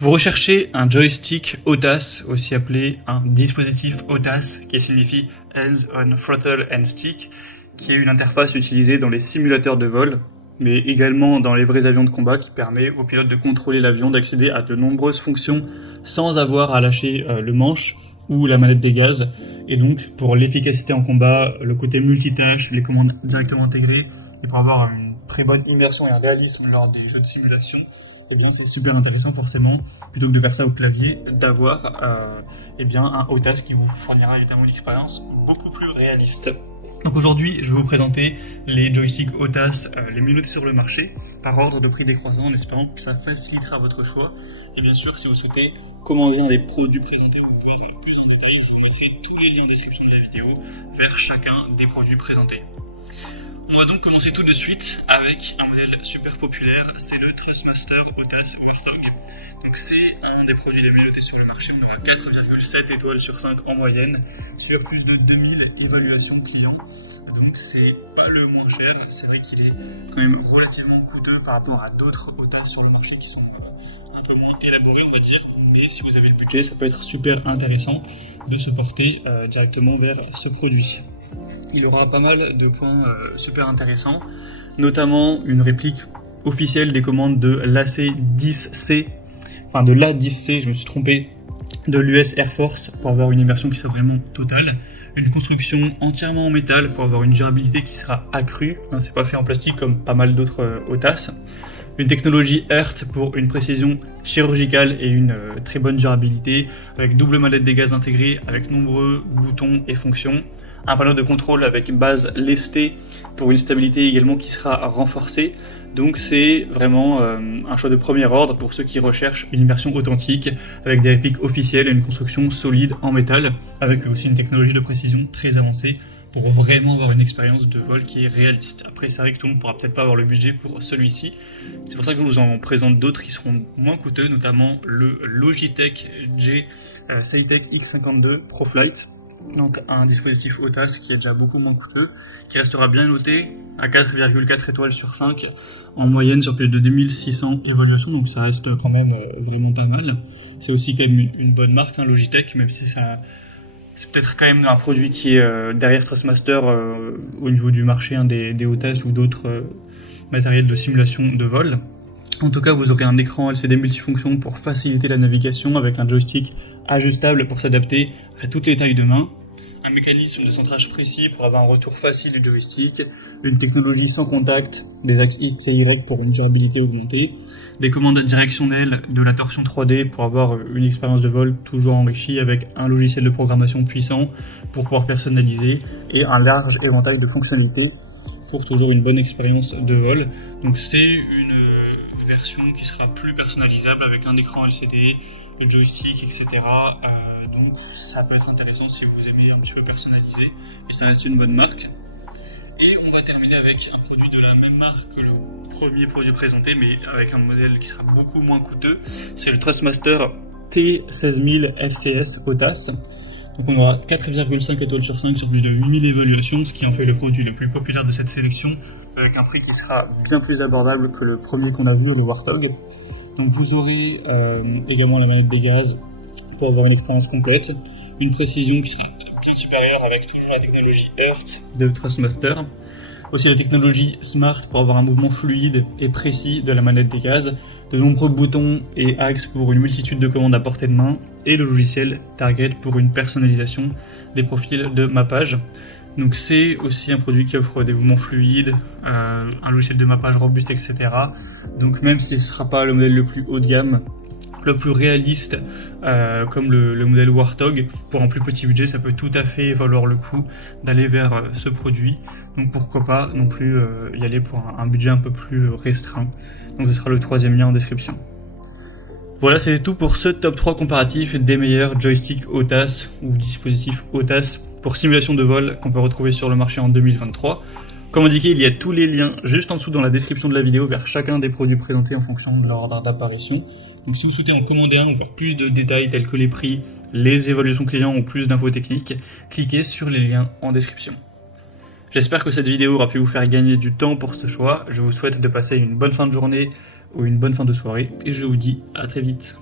Vous recherchez un joystick HOTAS, aussi appelé un dispositif HOTAS, qui signifie Hands on Throttle and Stick, qui est une interface utilisée dans les simulateurs de vol, mais également dans les vrais avions de combat, qui permet aux pilotes de contrôler l'avion, d'accéder à de nombreuses fonctions sans avoir à lâcher le manche ou la manette des gaz. Et donc, pour l'efficacité en combat, le côté multitâche, les commandes directement intégrées, et pour avoir une très bonne immersion et un réalisme lors des jeux de simulation, eh bien c'est super intéressant forcément, plutôt que de faire ça au clavier, d'avoir eh bien un HOTAS qui vous fournira évidemment une expérience beaucoup plus réaliste. Donc aujourd'hui, je vais vous présenter les joysticks HOTAS les mieux notés sur le marché, par ordre de prix décroissant, en espérant que ça facilitera votre choix. Et bien sûr, si vous souhaitez commander un des produits présentés, vous pouvez voir plus en détail, je vous mettrai tous les liens en description de la vidéo vers chacun des produits présentés. On va donc commencer tout de suite avec un modèle super populaire, c'est le Thrustmaster HOTAS Warthog. Donc c'est un des produits les mieux notés sur le marché, on aura 4,7 étoiles sur 5 en moyenne, sur plus de 2000 évaluations clients. Donc c'est pas le moins cher, c'est vrai qu'il est quand même relativement coûteux par rapport à d'autres HOTAS sur le marché qui sont un peu moins élaborés on va dire, mais si vous avez le budget, ça peut être super intéressant de se porter directement vers ce produit. Il aura pas mal de points super intéressants, notamment une réplique officielle des commandes de l'AC-10C, enfin de l'A-10C, je me suis trompé, de l'US Air Force pour avoir une immersion qui soit vraiment totale, une construction entièrement en métal pour avoir une durabilité qui sera accrue, c'est pas fait en plastique comme pas mal d'autres HOTAS, une technologie Hertz pour une précision chirurgicale et une très bonne durabilité, avec double manette des gaz intégrée, avec nombreux boutons et fonctions, un panneau de contrôle avec base lestée pour une stabilité également qui sera renforcée. Donc c'est vraiment un choix de premier ordre pour ceux qui recherchent une immersion authentique avec des répliques officielles et une construction solide en métal, avec aussi une technologie de précision très avancée pour vraiment avoir une expérience de vol qui est réaliste. Après c'est vrai que tout le monde pourra peut-être pas avoir le budget pour celui-ci, c'est pour ça que je vous en présente d'autres qui seront moins coûteux, notamment le Logitech G Saitek X52 ProFlight. Donc un dispositif HOTAS qui est déjà beaucoup moins coûteux, qui restera bien noté à 4,4 étoiles sur 5 en moyenne sur plus de 2600 évaluations, donc ça reste quand même vraiment pas mal. C'est aussi quand même une bonne marque, Logitech, même si ça c'est peut-être quand même un produit qui est derrière Thrustmaster au niveau du marché des HOTAS ou d'autres matériels de simulation de vol. En tout cas, vous aurez un écran LCD multifonction pour faciliter la navigation avec un joystick ajustable pour s'adapter à toutes les tailles de main, un mécanisme de centrage précis pour avoir un retour facile du joystick, une technologie sans contact, des axes X et Y pour une durabilité augmentée, des commandes directionnelles, de la torsion 3D pour avoir une expérience de vol toujours enrichie avec un logiciel de programmation puissant pour pouvoir personnaliser et un large éventail de fonctionnalités pour toujours une bonne expérience de vol. Donc c'est une version qui sera plus personnalisable avec un écran LCD, le joystick, etc. Donc ça peut être intéressant si vous aimez un petit peu personnaliser, et ça reste une bonne marque. Et on va terminer avec un produit de la même marque que le premier produit présenté, mais avec un modèle qui sera beaucoup moins coûteux, c'est le Thrustmaster T16000 FCS HOTAS. Donc on aura 4,5 étoiles sur 5 sur plus de 8000 évaluations, ce qui en fait le produit le plus populaire de cette sélection, avec un prix qui sera bien plus abordable que le premier qu'on a vu, le Warthog. Donc vous aurez également la manette des gaz pour avoir une expérience complète, une précision qui sera bien supérieure avec toujours la technologie Hertz de Thrustmaster, aussi la technologie Smart pour avoir un mouvement fluide et précis de la manette des gaz, de nombreux boutons et axes pour une multitude de commandes à portée de main, et le logiciel Target pour une personnalisation des profils de mappage. Donc c'est aussi un produit qui offre des mouvements fluides, un logiciel de mappage robuste, etc. Donc même si ce ne sera pas le modèle le plus haut de gamme, le plus réaliste, comme le modèle Warthog, pour un plus petit budget, ça peut tout à fait valoir le coup d'aller vers ce produit. Donc pourquoi pas non plus y aller pour un budget un peu plus restreint. Donc ce sera le troisième lien en description. Voilà, c'est tout pour ce top 3 comparatif des meilleurs joysticks HOTAS ou dispositifs HOTAS pour simulation de vol qu'on peut retrouver sur le marché en 2023. Comme indiqué, il y a tous les liens juste en dessous dans la description de la vidéo vers chacun des produits présentés en fonction de leur ordre d'apparition. Donc si vous souhaitez en commander un ou voir plus de détails tels que les prix, les évaluations clients ou plus d'infos techniques, cliquez sur les liens en description. J'espère que cette vidéo aura pu vous faire gagner du temps pour ce choix. Je vous souhaite de passer une bonne fin de journée ou une bonne fin de soirée et je vous dis à très vite.